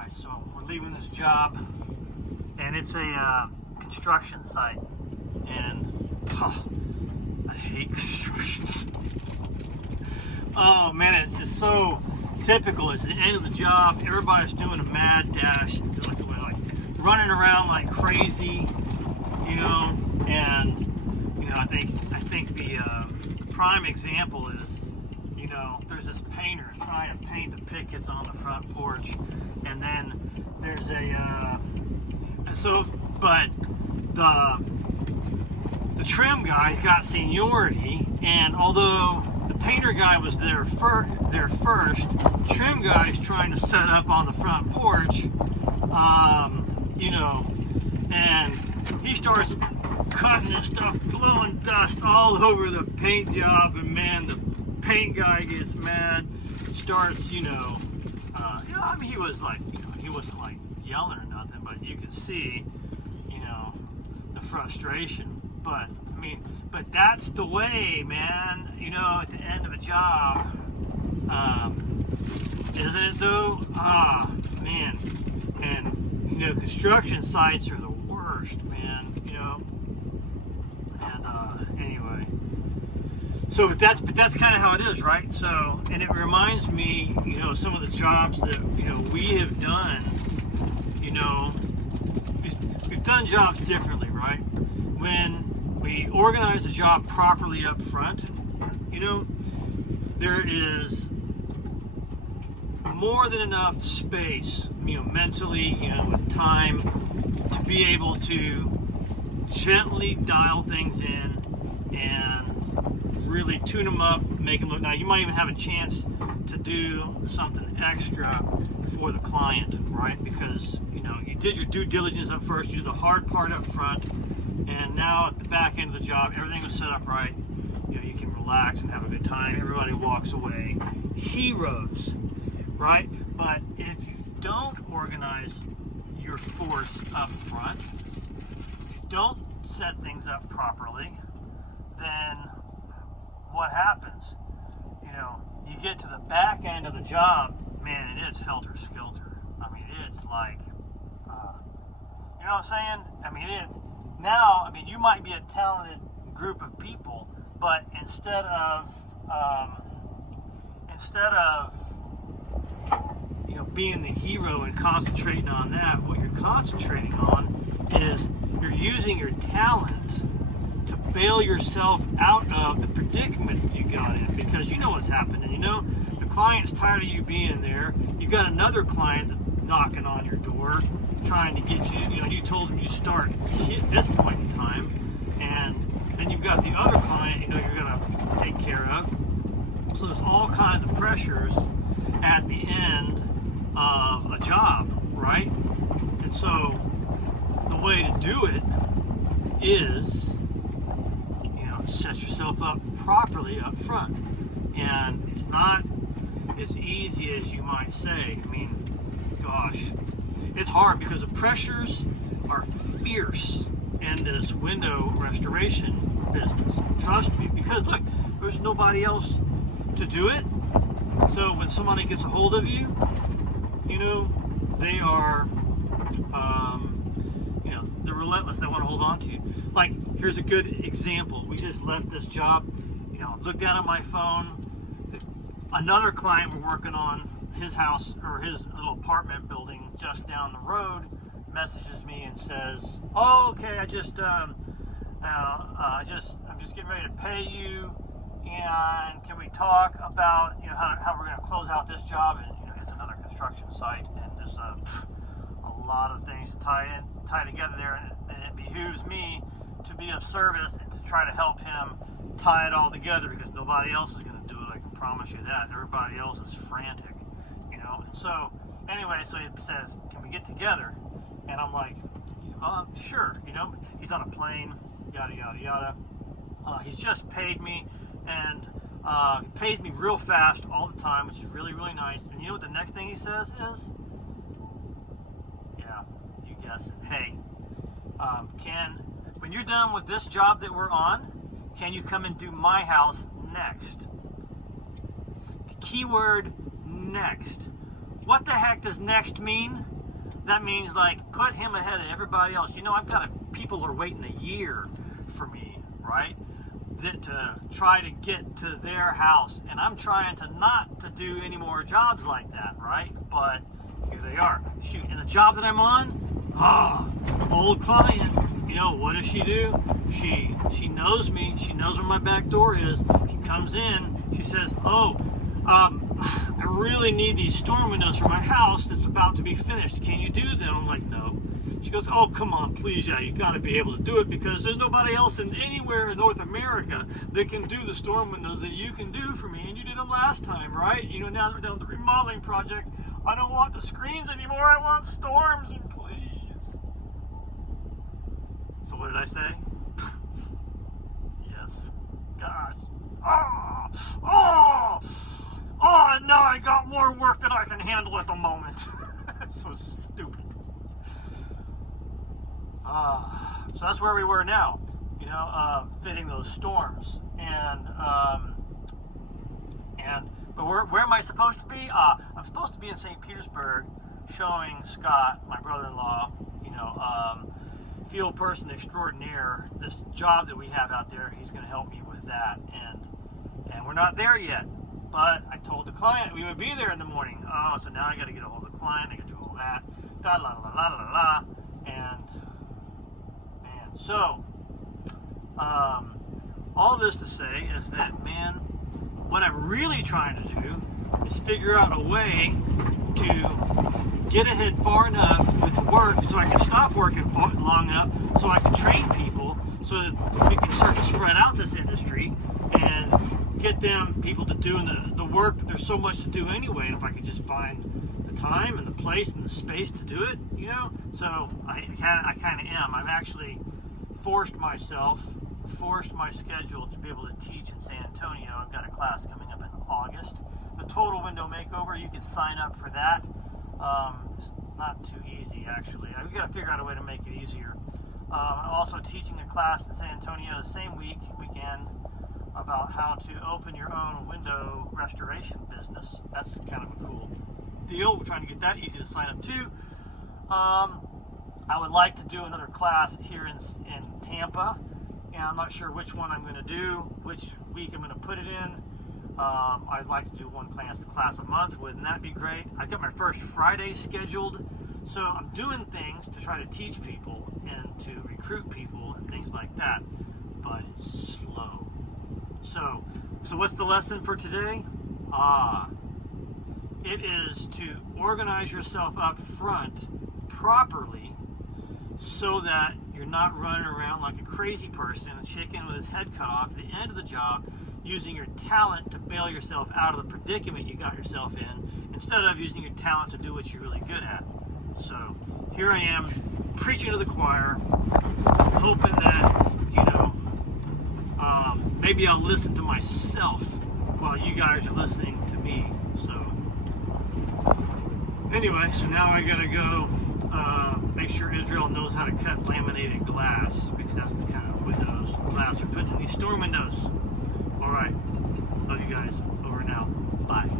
Alright, so we're leaving this job, and it's a construction site, and I hate construction sites. Oh man, it's just so typical. It's the end of the job, everybody's doing a mad dash, like running around like crazy, you know, and you know, I think the prime example is, you know, there's this painter trying to paint the pickets on the front porch, and then there's but the trim guy's got seniority, and although the painter guy was there first, trim guy's trying to set up on the front porch, you know, and he starts cutting this stuff, blowing dust all over the paint job, and man, the paint guy gets mad, starts, you know, I mean, he was like, you know, he wasn't like yelling or nothing, but you could see, you know, the frustration. But I mean, but that's the way, man, you know, at the end of a job, isn't it though? Man, and you know, construction sites are the worst, man, you know. And anyway, so that's kind of how it is, right? So, and it reminds me, you know, some of the jobs that, you know, we have done. You know, we've done jobs differently, right? When we organize a job properly up front, you know, there is more than enough space, you know, mentally, you know, with time, to be able to gently dial things in and really tune them up, make them look. Now, you might even have a chance to do something extra for the client, right? Because, you know, you did your due diligence up first, you did the hard part up front, and now at the back end of the job, everything was set up right. You know, you can relax and have a good time. Everybody walks away heroes, right? But if you don't organize your force up front, if you don't set things up properly, then what happens? You know, you get to the back end of the job, man, and it's helter-skelter. I mean, it's like, you know what I'm saying? I mean, it's, now, I mean, you might be a talented group of people, but instead of, you know, being the hero and concentrating on that, what you're concentrating on is you're using your talent to bail yourself out of the predicament you got in, because you know what's happening. You know, the client's tired of you being there. You got another client knocking on your door, trying to get you. You know, you told them you start at this point in time, and then you've got the other client, you know, you're gonna take care of. So there's all kinds of pressures at the end of a job, right? And so the way to do it is, you know, set yourself up properly up front. And it's not as easy as you might say. I mean, gosh, it's hard because the pressures are fierce in this window restoration business. Trust me, because look, there's nobody else to do it. So when somebody gets a hold of you, you know, they are, you know, they're relentless. They want to hold on to you. Like, here's a good example. We just left this job, you know, looked down at my phone. Another client we're working on, his house or his little apartment building just down the road, messages me and says, "Oh, okay, I'm just getting ready to pay you, and can we talk about, you know, how we're going to close out this job?" And you know, it's another construction site, and there's a lot of things to tie together there, and it behooves me to be of service and to try to help him tie it all together, because nobody else is going to do it. I can promise you that. Everybody else is frantic, you know. So anyway, so it says, "Can we get together?" And I'm like, sure. You know, he's on a plane, yada yada yada. He's just paid me, and he pays me real fast all the time, which is really, really nice. And you know what the next thing he says is? Yeah, you guess it. "Hey, when you're done with this job that we're on, can you come and do my house next?" Keyword next. what the heck does next mean? That means like put him ahead of everybody else. You know, I've got people are waiting a year for me, right? That to try to get to their house, and I'm trying to not to do any more jobs like that, right? But here they are. Shoot, and the job that I'm on, old client. You know, what does she do? She knows me. She knows where my back door is. She comes in. She says, I really need these storm windows for my house that's about to be finished. Can you do them? I'm like, no. She goes, oh, come on, please, yeah, you got to be able to do it because there's nobody else anywhere in North America that can do the storm windows that you can do for me, and you did them last time, right? You know, now that we're done with the remodeling project, I don't want the screens anymore. I want storms, and please. So what did I say? Yes. Gosh. Oh, and now I got more work than I can handle at the moment. It's so stupid. So that's where we were now, you know, fitting those storms. But where am I supposed to be? I'm supposed to be in St. Petersburg showing Scott, my brother-in-law, you know, field person extraordinaire, this job that we have out there. He's going to help me with that, and we're not there yet. But I told the client we would be there in the morning. Oh, so now I got to get a hold of the client. I got to do all that. Da la la la la la. And so, all this to say is that, man, what I'm really trying to do is figure out a way to get ahead far enough with the work so I can stop working long enough so I can train people so that we can start to spread out this industry and get people to do the work that there's so much to do anyway. And if I could just find the time and the place and the space to do it, you know. So I kind of am. I've actually forced my schedule to be able to teach in San Antonio. I've got a class coming up in August. The Total Window Makeover. You can sign up for that. It's not too easy, actually. We've got to figure out a way to make it easier. I'm also teaching a class in San Antonio the same weekend about how to open your own window restoration business. That's kind of a cool deal. We're trying to get that easy to sign up to. I would like to do another class here in Tampa, and I'm not sure which one I'm going to do, which week I'm going to put it in. I'd like to do one class a month. Wouldn't that be great? I've got my first Friday scheduled, so I'm doing things to try to teach people and to recruit people and things like that, but it's slow. So what's the lesson for today? It is to organize yourself up front properly so that you're not running around like a crazy person and shaking with his head cut off at the end of the job, using your talent to bail yourself out of the predicament you got yourself in, instead of using your talent to do what you're really good at. So here I am preaching to the choir, hoping that, you know, maybe I'll listen to myself while you guys are listening to me. So anyway, so now I gotta go make sure Israel knows how to cut laminated glass, because that's the kind of glass we're putting in these storm windows. All right, love you guys. Over now. Bye.